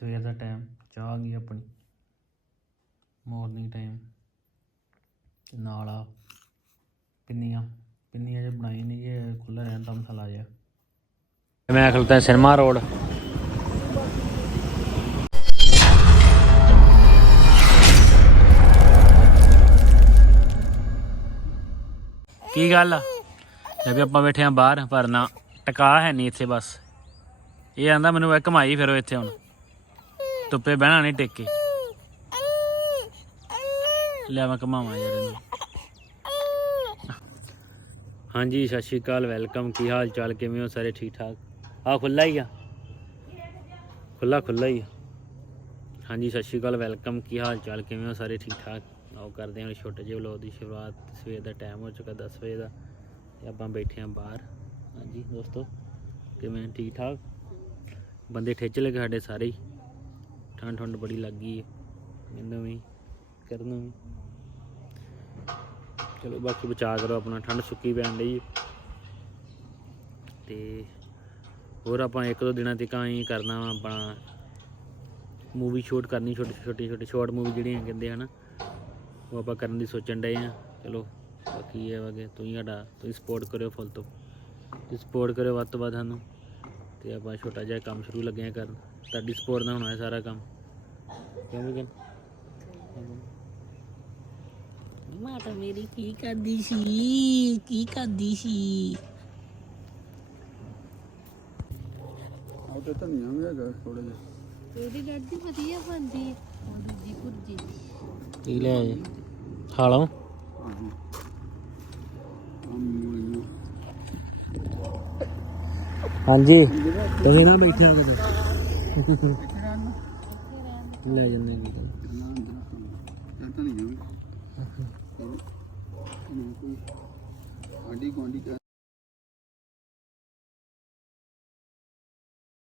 ਸਵੇਰ ਦਾ ਟਾਈਮ ਚਾਹ ਆ ਗਈ ਆਪਣੀ। ਮਾਰਨਿੰਗ ਟਾਈਮ ਤੇ ਨਾਲ ਆ ਪਿੰਨੀਆਂ। ਪਿੰਨੀਆਂ ਜੇ ਬਣਾਈ ਨਹੀਂ ਜੇ ਖੁੱਲਾ ਰਹਿੰਦਾ ਮਸਾਲਾ ਜਿਹਾ। ਮੈਂ ਖਲਤਾ ਸਿਨੇਮਾ ਰੋਡ। ਕੀ ਗੱਲ ਆ? ਵੀ ਆਪਾਂ ਬੈਠੇ ਆ ਬਾਹਰ ਪਰ ਨਾ ਟਕਾ ਹੈ ਨਹੀਂ ਇੱਥੇ ਬਸ। ਇਹ ਆਂਦਾ ਮੈਨੂੰ ਇਹ ਕਮਾਈ ਫਿਰੋ ਇੱਥੇ ਹੁਣ। ਧੁੱਪੇ ਬਹਿਣਾ ਨਹੀਂ ਟੇਕੇ। ਕੇ ਲੈ ਮੈਂ ਕਮਾਵਾਂ ਯਾਰ ਇਹਨੂੰ। ਹਾਂਜੀ, ਸਤਿ ਸ਼੍ਰੀ ਅਕਾਲ, ਵੈਲਕਮ। ਕੀ ਹਾਲ ਚਾਲ? ਕਿਵੇਂ ਹੋ ਸਾਰੇ? ਠੀਕ ਠਾਕ? ਆ ਖੁੱਲਾ ਹੀ ਆ? ਖੁੱਲਾ ਖੁੱਲਾ ਹੀ ਆ। ਹਾਂਜੀ, ਸਤਿ ਸ਼੍ਰੀ ਅਕਾਲ, ਵੈਲਕਮ। ਕੀ ਹਾਲ ਚਾਲ? ਕਿਵੇਂ ਹੋ ਸਾਰੇ? ਠੀਕ ਠਾਕ? ਆਓ ਕਰਦੇ ਹਾਂ ਛੋਟੇ ਜਿਹੇ ਵਲੋਗ ਦੀ ਸ਼ੁਰੂਆਤ। ਸਵੇਰ ਦਾ ਟਾਈਮ ਹੋ ਚੁੱਕਾ 10 ਵਜੇ ਦਾ। ਤੇ ਆਪਾਂ ਬੈਠੇ ਹਾਂ ਬਾਹਰ। ਹਾਂਜੀ, ਦੋਸਤੋ, ਕਿਵੇਂ? ਠੀਕ ਠਾਕ? ਬੰਦੇ ਠੇਚ ਲਏ ਸਾਡੇ ਸਾਰੇ ਹੀ। ਠੰਡ ਠੰਡ ਬੜੀ ਲੱਗ ਗਈ ਹੈ। ਮੈਨੂੰ ਵੀ, ਕਰਨ ਨੂੰ ਵੀ। ਚਲੋ ਬਾਕੀ ਬਚਾ ਕਰੋ ਆਪਣਾ, ਠੰਡ ਸੁੱਕੀ ਪੈਣ ਲਈ ਤੇ ਹੋਰ ਆਪਾਂ ਇੱਕ ਦੋ ਦਿਨਾਂ ਤੱਕ ਹੀ ਕਰਨਾ ਵਾ ਆਪਣਾ ਮੂਵੀ ਸ਼ੂਟ ਕਰਨੀ, ਛੋਟੀ ਛੋਟੀ ਛੋਟੀ ਸ਼ਾਰਟ ਮੂਵੀ ਜਿਹੜੀਆਂ ਕਹਿੰਦੇ ਹਨ ਉਹ ਆਪਾਂ ਕਰਨ ਦੀ ਸੋਚਣ ਡਏ ਆ। ਚਲੋ, ਬਾਕੀ ਇਹ ਵਗੇ ਤੁਸੀਂ ਸਾਡਾ, ਤੁਸੀਂ ਸਪੋਰਟ ਕਰਿਓ ਫੁੱਲ ਤੋਂ। ਤੁਸੀਂ ਸਪੋਰਟ ਕਰਿਓ ਵੱਧ ਤੋਂ ਵੱਧ ਸਾਨੂੰ। ਤੇ ਆਪਾਂ ਛੋਟਾ ਜਿਹਾ ਕੰਮ ਸ਼ੁਰੂ ਲੱਗੇ ਆ ਕਰਨ। ਤੁਹਾਡੀ ਸਪੋਰਟ ਨਾਲ ਹੋਣਾ ਹੈ ਸਾਰਾ ਕੰਮ। ਕਿਉਂ ਵੀ ਮਾਤਾ ਮੇਰੀ ਕੀ ਕਰਦੀ ਸੀ? ਕੀ ਕਰਦੀ ਸੀ? ਆਹ ਤੇ ਵੀ ਹੈਗਾ ਥੋੜਾ ਜਿਹਾ। ਇਹਦੀ ਗੱਡੀ ਵਧੀਆ ਬਣਦੀ। ਹੈ ਉਹ ਦੂਜੀ ਭੁਰਜੀ। ਕੀ ਲੈ ਆਏ? ਖਾ ਲਓ ਹਾਂਜੀ। ਤੁਸੀਂ ਨਾ ਬੈਠਿਆ ਕਦੇ ਲੈ ਜੰਨੇ ਕੀ ਕਰ ਕਿੰਨਾ ਅੰਦਰ ਰੱਖਣਾ ਕੋਈ ਆਂਡੀ ਗੁਆਂਢੀ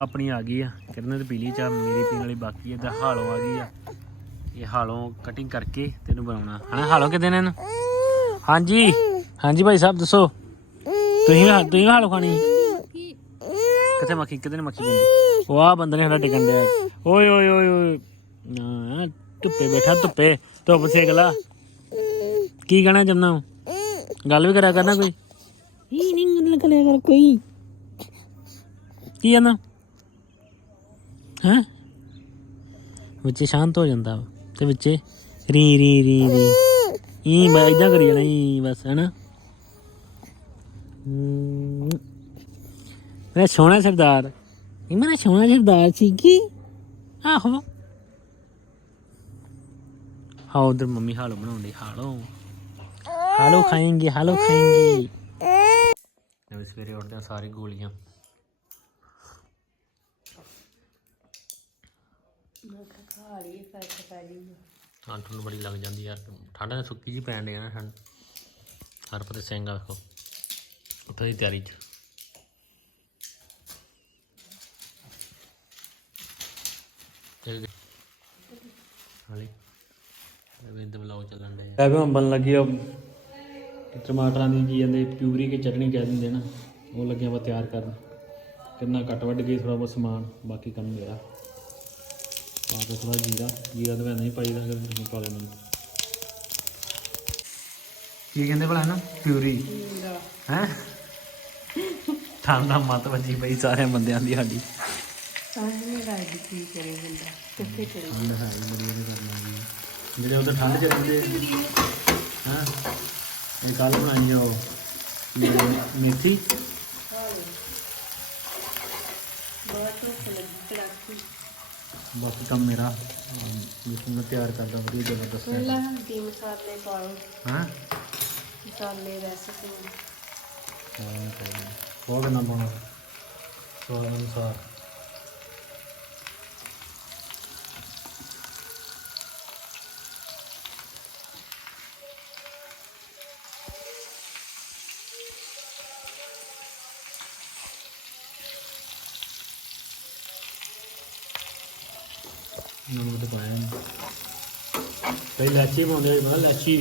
ਆਪਣੀ ਆ ਗਈ ਆ ਕਿਰਨ ਤੇ ਪੀਲੀ ਚਾਹ ਮੇਰੀ ਪੀਣ ਵਾਲੀ ਬਾਕੀ ਹੈ ਤੇ ਹਾਲੋਂ ਆ ਗਈ ਆ। ਇਹ ਹਾਲੋਂ ਕਟਿੰਗ ਕਰਕੇ ਤੈਨੂੰ ਬਣਾਉਣਾ। ਹਨਾ, ਹਾਲੋਂ ਕਿਤੇ ਨੇ ਇਹਨੂੰ? ਹਾਂਜੀ ਹਾਂਜੀ ਭਾਈ ਸਾਹਿਬ, ਦੱਸੋ। ਤੁਸੀਂ ਤੁਸੀਂ ਵੀ ਹਾਲੋਂ ਖਾਣੀ ਕਿੱਥੇ ਮੱਖੀ ਕਿਤੇ ਨੇ ਮੱਖੀ ਦਿੰਦੀ ਉਹ ਆ ਬੰਦੇ ਨੇ ਸਾਡਾ ਟਿਕਣ ਦਿਆ। ਓਏ ਓਏ ਓਏ ਓਏ। ਨਾ ਧੁੱਪੇ ਬੈਠਾ ਧੁੱਪੇ। ਧੁੱਪ ਸੇਕ ਲਾ। ਕੀ ਕਹਿਣਾ ਜਮਨਾ ਗੱਲ ਵੀ ਕਰਿਆ ਕਰਨਾ ਕੋਈ? ਹੀ ਨਹੀਂ ਗੱਲ ਕਰਿਆ ਕਰ ਕੋਈ। ਕੀ ਕਹਿੰਦਾ? ਹਾਂ? ਵਿੱਚੇ ਸ਼ਾਂਤ ਹੋ ਜਾਂਦਾ ਤੇ ਵਿੱਚੇ ਰੀ ਰੀ ਰੀ ਰੀ। ਈ ਮੈਂ ਇਦਾਂ ਕਰੀ ਜਾਣਾ ਈ ਬਸ ਹੈਨਾ। ਮੇਰਾ ਸੋਹਣਾ ਸਰਦਾਰ। ਇਹ ਮੇਰਾ ਸੋਹਣਾ ਸਰਦਾਰ ਸੀ ਕੀ ਆਹੋ ਹਾਂ ਉਧਰ ਮੰਮੀ ਹਾਲੋ ਬਣਾਉਂਦੀ ਹਾਲੋ। ਹਾਲੋ ਖਾਏਂਗੇ ਹਾਲੋ ਖਾਏਂਗੇ। ਨਵੇਂ ਸਵੇਰੇ ਉੱਠਦੇ ਆ ਸਾਰੀ ਗੋਲੀਆਂ। ਖਾ ਲਈ ਫ਼ਰਕ ਪੈ ਜੀ ਠੰਡ ਠੰਡ ਬੜੀ ਲੱਗ ਜਾਂਦੀ ਯਾਰ ਠੰਡ ਨੇ ਸੁੱਕੀ ਜੀ ਪੈਣ ਡਈ ਆ ਨਾ ਠੰਡ ਹਰ ਪਤੇ ਸਿੰਘ ਆ ਵੇਖੋ ਉੱਥੇ ਦੀ ਤਿਆਰੀ ਚ ਚੱਲ ਹਾਲੇ। ਇਹ ਤਾਂ ਬਲਾਉ ਚੱਲਣ ਦੇ ਇਹ ਵੀ ਹੁਣ ਬਣ ਲੱਗੀ ਆ। ਟਮਾਟਰਾਂ ਦੀ ਕੀ ਜਾਂਦੇ ਪਿਊਰੀ ਕੇ ਚਟਣੀ ਕਹਿ ਦਿੰਦੇ ਨਾ ਉਹ ਲੱਗਿਆ ਵਾ ਤਿਆਰ ਕਰਨ। ਕਿੰਨਾ ਕੱਟ ਵੱਢ ਕੇ ਥੋੜਾ ਬਹੁਤ ਸਮਾਨ ਬਾਕੀ ਕੰਮ ਮੇਰਾ। ਪਾ ਕੇ ਥੋੜਾ ਜੀਰਾ ਜੀਰਾ ਤਾਂ ਮੈਂ ਨਹੀਂ ਪਾਈਦਾ ਕਿ ਤੁਸੀਂ ਪਾ ਲੈਣਾ। ਕੀ ਕਹਿੰਦੇ ਭਲਾ ਨਾ ਪਿਊਰੀ। ਹੈ? ਠੰਡਾ ਮਤ ਵੱਜੀ ਪਈ ਸਾਰੇ ਬੰਦਿਆਂ ਦੀ ਸਾਡੀ। ਸਾਹਮਣੇ ਰਾਜ ਕੀ ਕਰੇ ਬੰਦਾ ਕਿੱਥੇ ਕਰੇ? ਠੰਡ ਹੈ ਹੀ ਬੜੀ ਉਹਦੇ ਕਰਨਾ ਜੀ ਜਿਹੜੇ ਉਧਰ ਠੰਡ ਚ ਰਹਿੰਦੇ ਹਾਂ? ਇਹ ਕੱਲ ਬਣਾਈ ਉਹ ਮੇ- ਮੇਥੀ। ਬਹੁਤ ਧੁੱਪ ਲੱਗੀ ਕੜਾਕੀ ਬਾਕੀ ਕੰਮ ਮੇਰਾ। ਜਿਸ ਨੂੰ ਤਿਆਰ ਕਰਦਾ ਵਧੀਆ ਜ਼ਬਰਦਸਤ ਪਹਿਲਾਂ ਹਲਦੀ ਮਸਾਲੇ ਪਾਓ? ਹਾਂ? ਮਸਾਲੇ ਰੈਸਪੀ ਬਹੁਤ ਨਾ ਪਾਉਣਾ। ਸਵਾਦ ਅਨੁਸਾਰ। ਨਮਕ ਤਾਂ ਪਾਇਆ ਨਹੀਂ ਪਹਿਲਾਂ ਇਲਾਚੀ ਪਾਉਂਦੇ ਆ ਬਾਅਦ ਇਲਾਚੀ।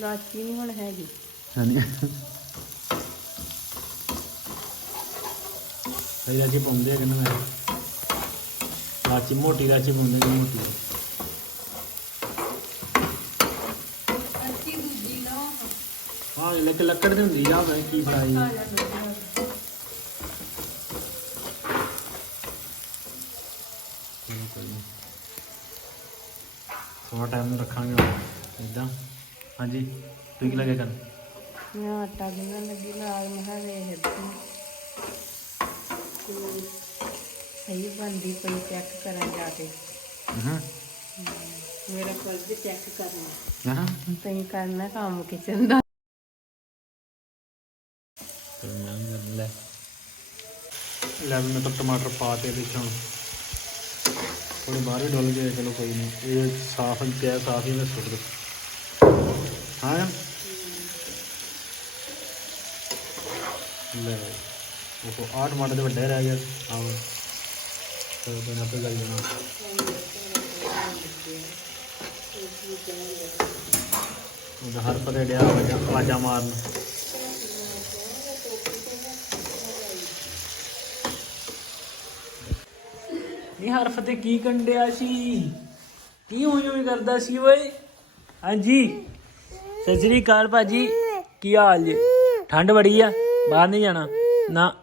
ਲਾਚੀ ਨਹੀਂ ਹੁਣ ਹੈਗੀ। ਹਾਂਜੀ। ਪਹਿਲਾਂ ਇਲਾਚੀ ਪਾਉਂਦੇ ਆ ਕਿੰਨਾ ਮੈਂ। ਲਾਚੀ ਮੋਟੀ ਲਾਚੀ ਪਾਉਂਦੇ ਨੇ ਮੋਟੀ। ਅੱਛੀ ਦੂਜੀ ਨਾ। ਹਾਂ ਲੱਕ ਲੱਕੜ ਦੀ ਹੁੰਦੀ ਆ ਮੈਂ ਕੀ ਬਣਾਈ। ਆ। ਕੋਈ ਨਹੀਂ ਥੋੜਾ ਟਾਈਮ ਰੱਖਾਂਗੇ ਇਦਾਂ ਹਾਂਜੀ ਤੁਸੀਂ ਕੀ ਲੱਗਿਆ ਕਰਨ? ਮੈਂ ਆਟਾ ਗੁੰਨਣ ਲੱਗੀ ਨਾਲ ਮੈਂ ਕਿਹਾ ਵੇਖਦੀ ਕੋਈ ਸਹੀ ਬੰਦੀ ਪਈ ਚੈੱਕ ਕਰਨ ਜਾ ਕੇ। ਹਾਂ। ਮੇਰਾ ਫਰਜ਼ ਚੈੱਕ ਕਰਨਾ। ਹਾਂ। ਤੈਂ ਕਰਨਾ ਕੰਮ ਕਿਚਨ ਦਾ। ਤੇ ਮੈਂ ਵੀ ਲੈ। ਲੈ ਵੀ ਮੈਂ ਤਾਂ ਟਮਾਟਰ ਪਾ ਤੇ ਵਿੱਚ ਹੁਣ ਥੋੜੇ ਬਾਹਰ ਵੀ ਡੁੱਲ ਗਏ, ਚਲੋ ਕੋਈ ਨਹੀਂ ਇਹ ਸਾਫ਼ ਪਿਆ, ਸਾਫ਼ ਹੀ ਮੈਂ ਸੁੱਟ ਦੋ ਹਾਂ ਲੈ ਉਹ ਆਹ ਟਮਾਟਰ ਦੇ ਵੱਡੇ ਰਹਿ ਗਏ ਆਹ ਤੇ ਬਣਾ ਤੇ ਲੱਗ ਜਾਣਾ ਉਹਦਾ ਹਰ ਪਰੇ ਡਿਆ, ਆਵਾਜ਼ਾਂ ਆਵਾਜ਼ਾਂ ਮਾਰਨ। ਇਹ ਹਰਫ ਤੇ ਕੀ ਕੰਡਿਆ ਸੀ? ਕੀ ਹੋਈ ਹੋਈ ਕਰਦਾ ਸੀ ਓਏ? ਹਾਂਜੀ। ਸਤਿ ਸ੍ਰੀ ਅਕਾਲ ਭਾਜੀ। ਕੀ ਹਾਲ ਜੀ? ਠੰਡ ਬੜੀ ਆ, ਬਾਹਰ ਨਹੀਂ ਜਾਣਾ। ਨਾ।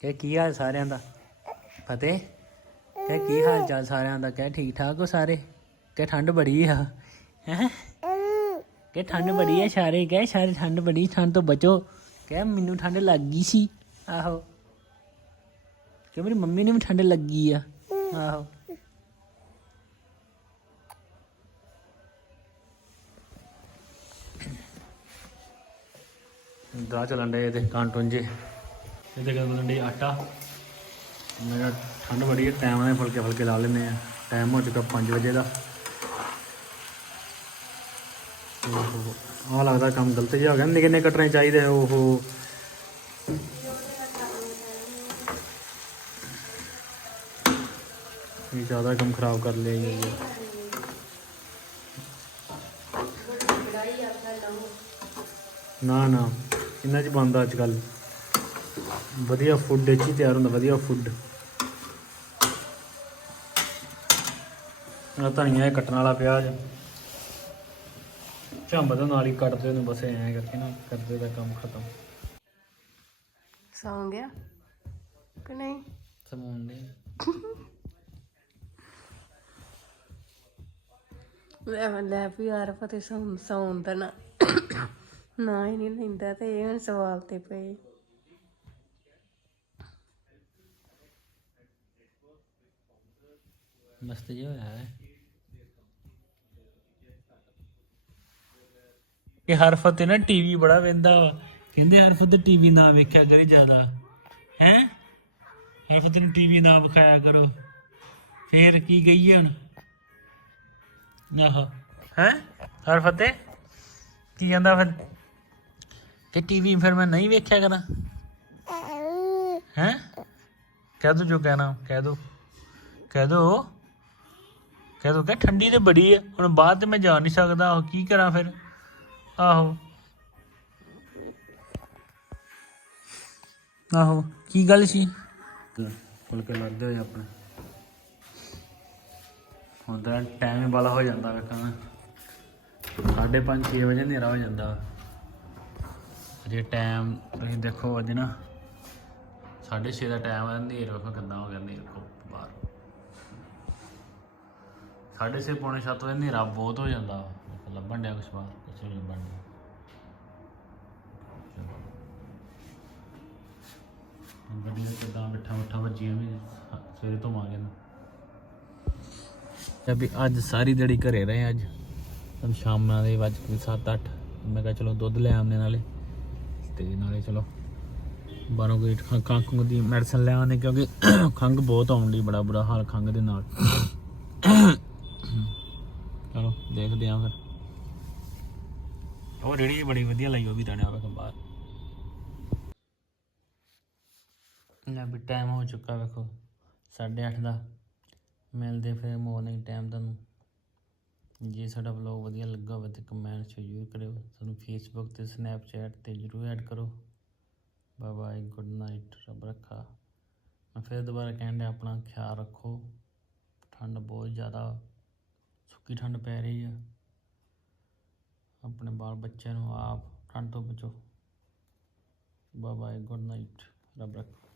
ਕਿ ਕੀ ਹਾਲ ਸਾਰਿਆਂ ਦਾ? ਫਤਿਹ। ਕਿ ਕੀ ਹਾਲ ਚਾਲ ਸਾਰਿਆਂ ਦਾ? ਕਹਿ ਠੀਕ ਠਾਕ ਹੋ ਸਾਰੇ? ਕਿ ਠੰਡ ਬੜੀ ਆ। ਹੈ? ਕਿ ਠੰਡ ਬੜੀ ਹੈ ਸਾਰੇ। ਕਹਿ ਸਾਰੇ ਠੰਡ ਬੜੀ, ਠੰਡ ਤੋਂ ਬਚੋ। ਕਹਿ, ਮੈਨੂੰ ਠੰਡ ਲੱਗ ਗਈ ਸੀ। ਆਹੋ। ਕਿ ਮੇਰੀ ਮੰਮੀ ਨੂੰ ਵੀ ਠੰਡ ਲੱਗੀ ਆ। ਆਹੋ। ਦਾ ਚੱਲਣ ਦੇ ਇਹਦੇ ਕਾਂਟੂੰਜੇ ਇਹਦੇ ਕਰਨ ਦੇ ਆਟਾ। ਮੇਰਾ ਠੰਡ ਬੜੀ ਹੈ ਟਾਈਮ ਨਾਲ ਫੁਲਕੇ ਫੁਲਕੇ ਲਾ ਲੈਨੇ ਆ। ਟਾਈਮ ਹੋ ਚੁੱਕਾ 5 ਵਜੇ ਦਾ। ਆ ਲੱਗਦਾ ਕੰਮ ਗਲਤ ਜਿਹਾ ਹੋ ਗਿਆ। ਨਿੱਕੇ ਨਿੱਕੇ ਕਟਰੇ ਚਾਹੀਦੇ ਓਹੋ। ਇਹ ਜ਼ਿਆਦਾ ਕੰਮ ਖਰਾਬ ਕਰ ਲਿਆ ਜੀ ਨਾ ਨਾ। ਇਹਨਾਂ ਚ ਬੰਦਾ ਅੱਜ ਕੱਲ ਵਧੀਆ ਫੂਡ ਇੱਥੇ ਹੀ ਤਿਆਰ ਹੁੰਦਾ, ਵਧੀਆ ਫੂਡ ਆ ਧਨੀਆ ਕੱਟਣ ਵਾਲਾ ਪਿਆਜ਼। ਝੰਬ ਦੇ ਨਾਲ ਹੀ ਕੱਟਦੇ ਨੇ ਬਸ ਐਂ ਕਰਕੇ ਨਾ ਕਰਦੇ ਦਾ ਕੰਮ ਖਤਮ। ਸੌਂ ਗਿਆ ਕਿ ਨਹੀਂ? ਸਮੂਨ ਦੇ ਲੈ ਲੈ ਵੀ ਯਾਰ ਫਤੇ ਸੌਂ ਸੌਂ ਦਾ ਨਾ ਨਾ ਹੀ ਨਹੀਂ ਲੈਂਦਾ ਤੇ ਇਹ ਹੁਣ ਸਵਾਲ ਤੇ ਪਏ। ਮਸਤ ਜਿਹਾ ਹੋਇਆ ਹੈ। ਕਿ ਹਰਫਤ ਤੇ ਨਾ ਟੀਵੀ ਬੜਾ ਵੇਂਦਾ ਵਾ। ਕਹਿੰਦੇ ਹਰਫਤ ਤੇ ਟੀਵੀ ਨਾ ਵੇਖਿਆ ਕਰੀ ਜ਼ਿਆਦਾ। ਹੈ? ਹਰਫਤ ਨੂੰ ਟੀਵੀ ਨਾ ਵਿਖਾਇਆ ਕਰੋ। ਫੇਰ ਕੀ ਗਈ ਹੁਣ? ਆਹ। ਹੈ? ਹਰਫਤ ਤੇ ਕੀ ਕਹਿੰਦਾ ਫਿਰ? ਕਿ ਟੀਵੀ ਫਿਰ ਮੈਂ ਨਹੀਂ ਵੇਖਿਆ ਕਰਾਂ ਹੈ? ਕਹਿ ਦੋ ਜੋ ਕਹਿਣਾ, ਕਹਿ ਦੋ। ਕਹਿ ਦੋ। ਕਹਿ ਦੋ ਕਿ ਠੰਡੀ ਤੇ ਬੜੀ ਹੈ ਹੁਣ ਬਾਅਦ ਤੇ ਮੈਂ ਜਾ ਨਹੀਂ ਸਕਦਾ। ਕੀ ਕਰਾਂ ਫਿਰ? ਆਹੋ। ਆਹੋ, ਕੀ ਗੱਲ ਸੀ? ਫੁਲਕੇ ਲੱਗਦੇ ਹੋਏ ਆਪਣੇ। ਹੁਣ ਤਾਂ ਟਾਈਮ ਹੀ ਬਾਲਾ ਹੋ ਜਾਂਦਾ ਵੇਖਾਂ ਸਾਢੇ ਪੰਜ 6 ਵਜੇ ਹਨੇਰਾ ਹੋ ਜਾਂਦਾ ਜੇ ਟਾਈਮ ਤੁਸੀਂ ਦੇਖੋ ਅੱਜ ਨਾ, ਸਾਢੇ ਛੇ ਦਾ ਟਾਈਮ ਹੈ ਹਨੇਰ ਵੇਖੋ ਕਿੰਨਾ ਹੋ ਗਿਆ, ਹਨੇਰ ਕੋ ਬਾਹਰ। ਸਾਢੇ ਛੇ, ਪੌਣੇ ਸੱਤ ਵਜੇ ਹਨੇਰਾ ਬਹੁਤ ਹੋ ਜਾਂਦਾ ਵਾ। ਲੱਭਣ ਡਿਆ ਕੁਛ ਬਾਹਰ? ਕੁਛ ਨਹੀਂ ਲੱਭਣ ਡਿਆ। ਹੁਣ ਗੱਡੀਆਂ ਕਿਦਾਂ ਮਿੱਠਾ ਮਿੱਠਾ ਵੱਜੀਆਂ ਵੀ ਸਵੇਰੇ ਧੋਵਾਂਗੇ ਨਾ ਤੇ ਵੀ ਅੱਜ ਸਾਰੀ ਦਿਹਾੜੀ ਘਰੇ ਰਹੇ ਅੱਜ। ਹੁਣ ਸ਼ਾਮਾਂ ਦੇ ਵੱਜ ਕੇ 7-8 ਮੈਂ ਕਿਹਾ ਚਲੋ ਦੁੱਧ ਲੈ ਆਉਂਦੇ ਨਾਲੇ। ਤੇ ਨਾਲੇ ਚਲੋ ਬਾਹਰੋਂ ਕੋਈ ਖੰ- ਖੰਘ ਦੀ ਮੈਡੀਸਨ ਲੈ ਆਉਂਦੇ ਕਿਉਂਕਿ ਖੰਘ ਬਹੁਤ ਆਉਣ ਦੀ ਬੜਾ ਬੁਰਾ ਹਾਲ ਖੰਘ ਦੇ ਨਾਲ। ਚਲੋ ਦੇਖਦੇ ਆਂ ਫਿਰ। ਉਹ ਰੇੜੀ ਬੜੀ ਵਧੀਆ ਲਾਈ ਉਹ ਵੀ ਤਾਣਿਆ ਵੇਖੋ ਬਾਹਰ ਨਾ ਵੀ ਟਾਈਮ ਹੋ ਚੁੱਕਾ ਵੇਖੋ 8:30 ਦਾ। ਮਿਲਦੇ ਫਿਰ ਮਾਰਨਿੰਗ ਟਾਈਮ ਤੁਹਾਨੂੰ। ਜੇ ਸਾਡਾ ਵਲੌਗ ਵਧੀਆ ਲੱਗਾ ਹੋਵੇ ਤੇ ਕਮੈਂਟ 'ਚ ਜ਼ਰੂਰ ਕਰਿਓ। ਤੁਹਾਨੂੰ ਫੇਸਬੁੱਕ ਤੇ ਸਨੈਪਚੈਟ ਤੇ ਜ਼ਰੂਰ ਐਡ ਕਰੋ। ਬਾਏ ਬਾਏ ਗੁੱਡ ਨਾਈਟ ਰੱਬ ਰੱਖਾ। ਮੈਂ ਫਿਰ ਦੁਬਾਰਾ ਕਹਿਣ ਡਿਆ, ਆਪਣਾ ਖਿਆਲ ਰੱਖੋ। ਠੰਡ ਬਹੁਤ ਜ਼ਿਆਦਾ, ਸੁੱਕੀ ਠੰਡ ਪੈ ਰਹੀ ਆ। ਆਪਣੇ ਬਾਲ ਬੱਚਿਆਂ ਨੂੰ ਆਪ ਠੰਡ ਤੋਂ ਬਚੋ ਬਾਏ ਬਾਏ ਗੁੱਡ ਨਾਈਟ। ਰੱਬ ਰੱਖਾ।